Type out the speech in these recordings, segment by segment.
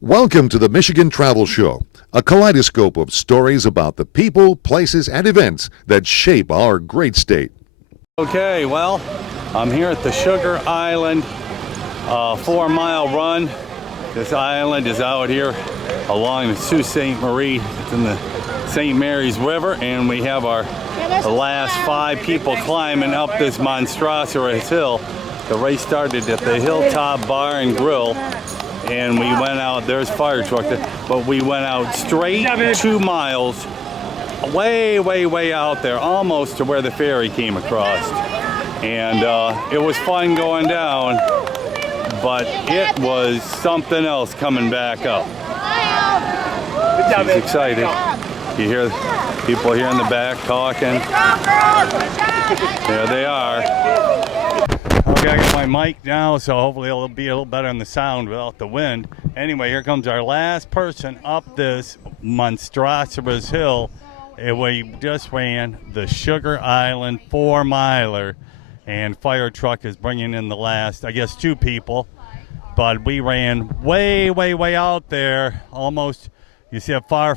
Welcome to the Michigan Travel Show, a kaleidoscope of stories about the people, places, and events that shape our great state. Okay, well, I'm here at the Sugar Island 4-mile run. This island is out here along the Sault Ste. Marie. It's in the St. Mary's River, and we have the last 5 people climbing up this monstrous hill. The race started at the Hilltop Bar and Grill, and we went out, there's fire truck there, but we went out straight 2 miles, way out there, almost to where the ferry came across. And it was fun going down, but it was something else coming back up. She's excited. You hear people here in the back talking. There they are. Okay, I got my mic now, so hopefully it'll be a little better in the sound without the wind. Anyway, here comes our last person up this monstrous hill. And we just ran the Sugar Island 4-miler, and fire truck is bringing in the last, I guess, 2 people. But we ran way out there, almost, you see a far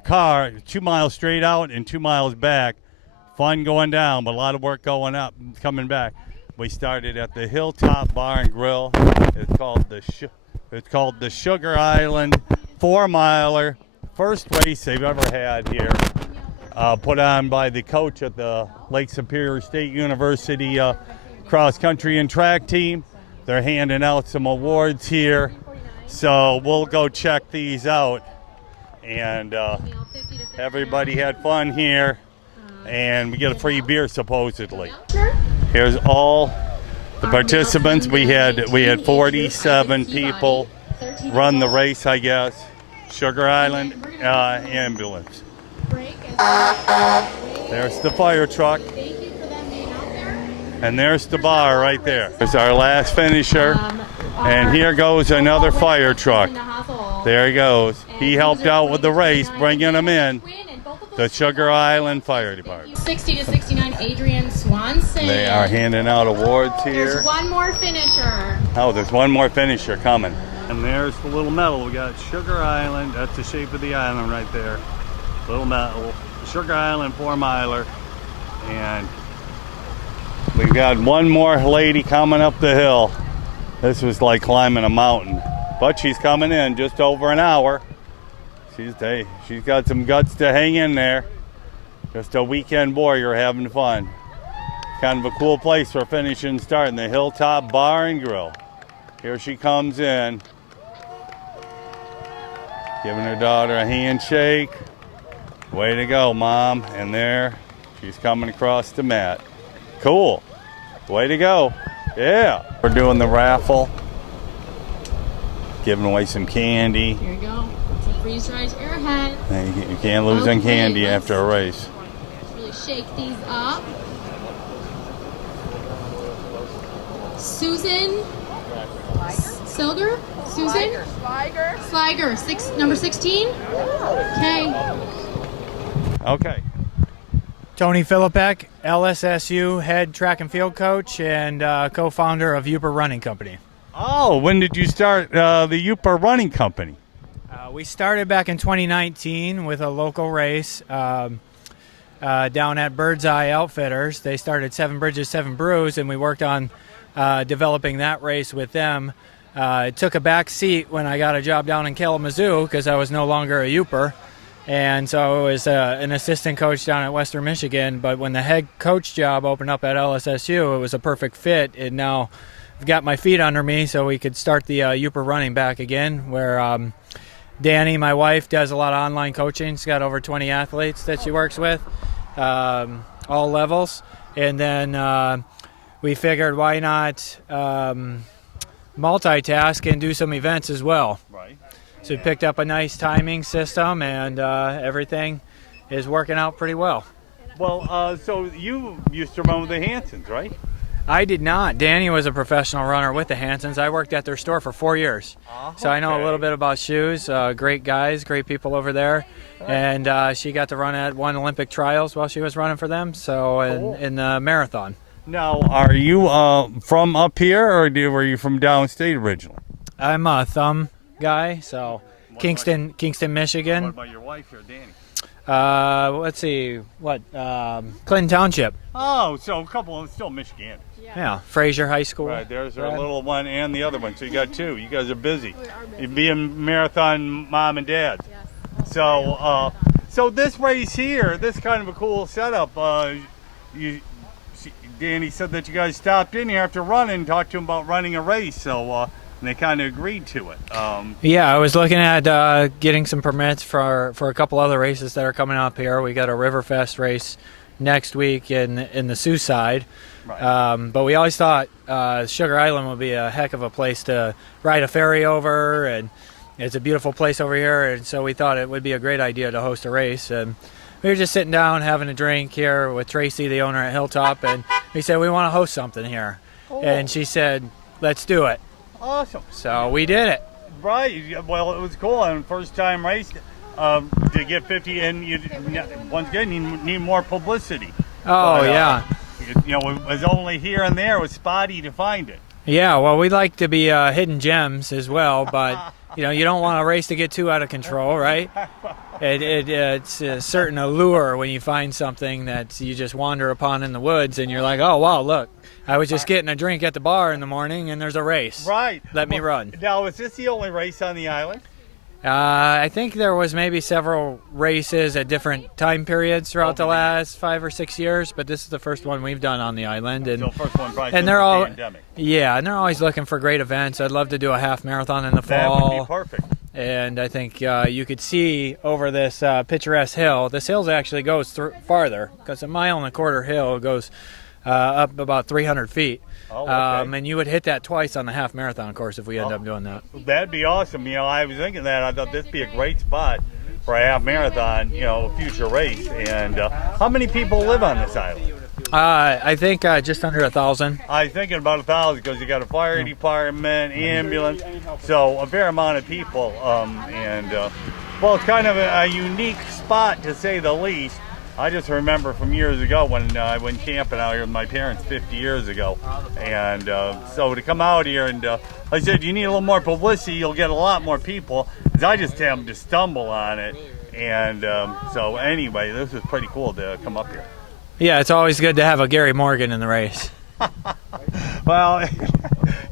car, 2 miles straight out and 2 miles back. Fun going down, but a lot of work going up, coming back. We started at the Hilltop Bar and Grill. It's called the Sugar Island 4-miler. First race they've ever had here. Put on by the coach at the Lake Superior State University cross country and track team. They're handing out some awards here, so we'll go check these out. And everybody had fun here, and we get a free beer supposedly. Here's all the participants. We had 47 people run the race, I guess. Sugar Island ambulance. There's the fire truck. And there's the bar right there. There's our last finisher. And here goes another fire truck. There he goes. He helped out with the race, bringing them in. The Sugar Island Fire Department. 60 to 69, Adrian Swanson. They are handing out awards here. There's one more finisher. Oh, there's one more finisher coming. And there's the little medal. We got Sugar Island. That's the shape of the island right there. Little medal. Sugar Island 4-miler. And we've got one more lady coming up the hill. This was like climbing a mountain. But she's coming in just over an hour. She's got some guts to hang in there. Just a weekend warrior having fun. Kind of a cool place for finishing and starting, the Hilltop Bar and Grill. Here she comes in. Giving her daughter a handshake. Way to go, Mom. And there, she's coming across the mat. Cool. Way to go. Yeah. We're doing the raffle. Giving away some candy. Here you go. Freeze-dried airhead. You can't lose on candy after a race. Really shake these up. Susan Silger? Susan? Sliger. Number 16? Okay. Tony Philippek, LSSU head track and field coach and co-founder of Uper Running Company. Oh, when did you start the Uper Running Company? We started back in 2019 with a local race down at Bird's Eye Outfitters. They started 7 Bridges, 7 Brews, and we worked on developing that race with them. It took a back seat when I got a job down in Kalamazoo because I was no longer a Uper. And so I was an assistant coach down at Western Michigan. But when the head coach job opened up at LSSU, it was a perfect fit. And now I've got my feet under me so we could start the Uper running back again, where Danny, my wife, does a lot of online coaching. She's got over 20 athletes that she works with, all levels. And then we figured why not multitask and do some events as well. Right. So we picked up a nice timing system, and everything is working out pretty well. Well, so you used to run with the Hansons, right? I did not. Danny was a professional runner with the Hansons. I worked at their store for 4 years. So I know a little bit about shoes. Great guys, great people over there. And she got to run at 1 Olympic trials while she was running for them, so in the marathon. Now, are you from up here, or were you from downstate originally? I'm Thumb guy. So Kingston, Michigan. What about your wife here, Danny? Let's see, Clinton Township. Oh, so a couple of them still Michigan. Yeah, Fraser High School. Right, there's our little one and the other one. So you got two. You guys are busy. You'd be a marathon mom and dad. So, so this race here, this kind of a cool setup. Danny said that you guys stopped in here after running, talked to him about running a race. So, and they kind of agreed to it. Yeah, I was looking at getting some permits for a couple other races that are coming up here. We got a Riverfest race next week in the Sioux side. Right. But we always thought Sugar Island would be a heck of a place to ride a ferry over, and it's a beautiful place over here, and so we thought it would be a great idea to host a race. And we were just sitting down having a drink here with Tracy, the owner at Hilltop, and we said we want to host something here. Cool. And she said, let's do it. Awesome. So we did it. Right. Well, it was cool. And first time race to get 50, and you once again you need more publicity. Oh, But, yeah. You know, it was only here and there. It was spotty to find it. Yeah, well, we like to be hidden gems as well, but you know, you don't want a race to get too out of control, right? It's a certain allure when you find something that you just wander upon in the woods, and you're like, oh wow, look, I was just getting a drink at the bar in the morning, and there's a race. Right. Let me run. Now, is this the only race on the island? I think there was maybe several races at different time periods throughout the last 5 or 6 years, but this is the first one we've done on the island. And So first one probably and since they're the all pandemic. yeah, and they're always looking for great events. I'd love to do a half marathon in the That fall. would be perfect. And I think you could see over this picturesque hill. This hill actually goes farther, because a 1.25 hill goes up about 300 feet. Oh, okay. And you would hit that twice on the half marathon course if we end up doing that. That'd be awesome. You know, I was thinking that. I thought this would be a great spot for a half marathon, you know, a future race. And how many people live on this island? I think just under 1,000. I was thinking about 1,000 because you got a fire department, ambulance, so a fair amount of people. Well, it's kind of a unique spot to say the least. I just remember from years ago when I went camping out here with my parents 50 years ago. And so to come out here and I said, you need a little more publicity, you'll get a lot more people. Because I just happened to stumble on it. And so anyway, this was pretty cool to come up here. Yeah, it's always good to have a Gary Morgan in the race. Well,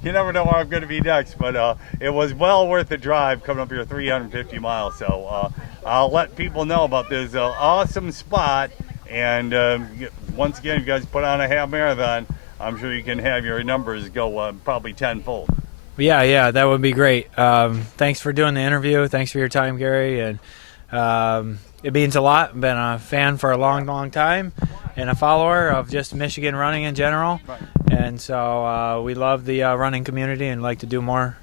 you never know where I'm going to be next, but it was well worth the drive coming up here 350 miles. So I'll let people know about this awesome spot. And once again, if you guys put on a half marathon, I'm sure you can have your numbers go probably tenfold. Yeah, that would be great. Thanks for doing the interview. Thanks for your time, Gary. And it means a lot. I've been a fan for a long time and a follower of just Michigan running in general. Right. And so we love the running community and like to do more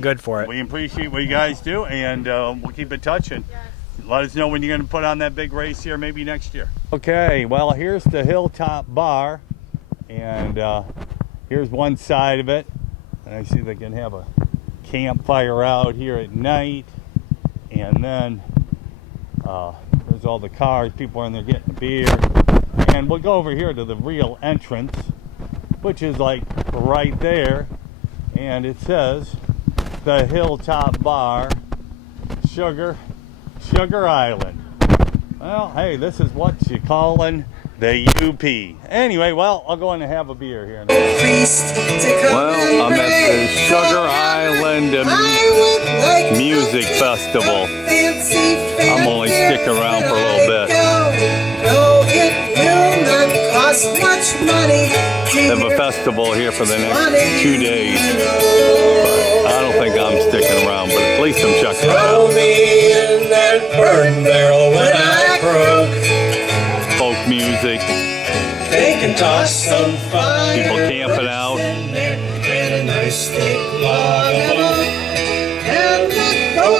good for it. We appreciate what you guys do, and we'll keep in touch and let us know when you're going to put on that big race here, maybe next year. Okay, well, here's the Hilltop Bar, and here's one side of it. And I see they can have a campfire out here at night, and then there's all the cars, people are in there getting beer. And we'll go over here to the real entrance, which is like right there, and it says the Hilltop Bar, Sugar Island. Well, hey, this is what you calling the UP. Anyway, well, I'll go in and have a beer here. Well, I'm at the Sugar Island Music Festival. I'm only sticking around for a little bit. They have a festival here for the next 2 days. But I don't think I'm sticking around, but at least I'm checking it out. Folk music. People camping out.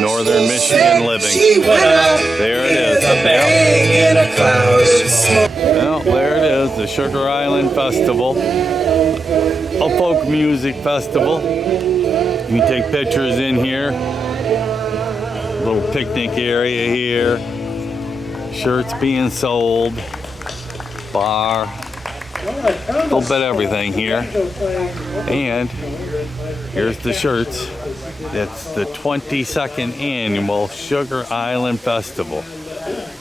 Northern Michigan living. There it is. Well, there it is, the Sugar Island Festival. A folk music festival. You can take pictures in here. Little picnic area here. Shirts being sold. Bar. A little bit of everything here. And here's the shirts. It's the 22nd annual Sugar Island Festival.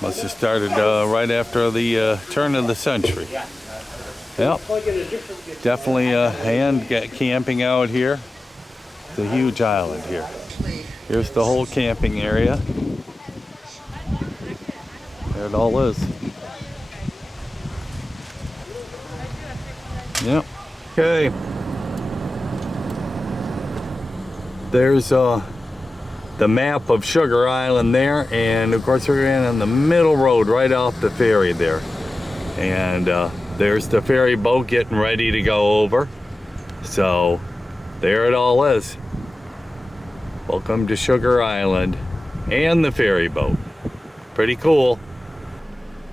Must have started right after the turn of the century. Yep, definitely and get camping out here. It's a huge island here. Here's the whole camping area. There it all is. Yep. Okay. There's the map of Sugar Island there, and of course we're in on the middle road right off the ferry there. And there's the ferry boat getting ready to go over. So there it all is. Welcome to Sugar Island and the ferry boat. Pretty cool.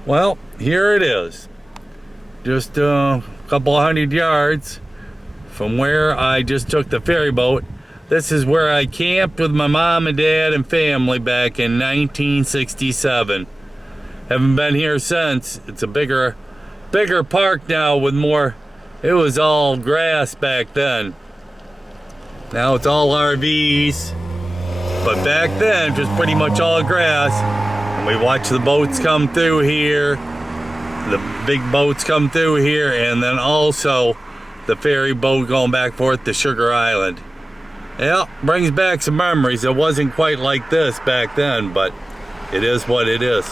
Well, here it is. Just a couple hundred yards from where I just took the ferry boat. This is where I camped with my mom and dad and family back in 1967. Haven't been here since. It's a bigger park now with more. It was all grass back then. Now it's all RVs. But back then, it was pretty much all grass. And we watched the boats come through here. The big boats come through here, and then also the ferry boat going back and forth to Sugar Island. Yeah, brings back some memories. It wasn't quite like this back then, but it is what it is.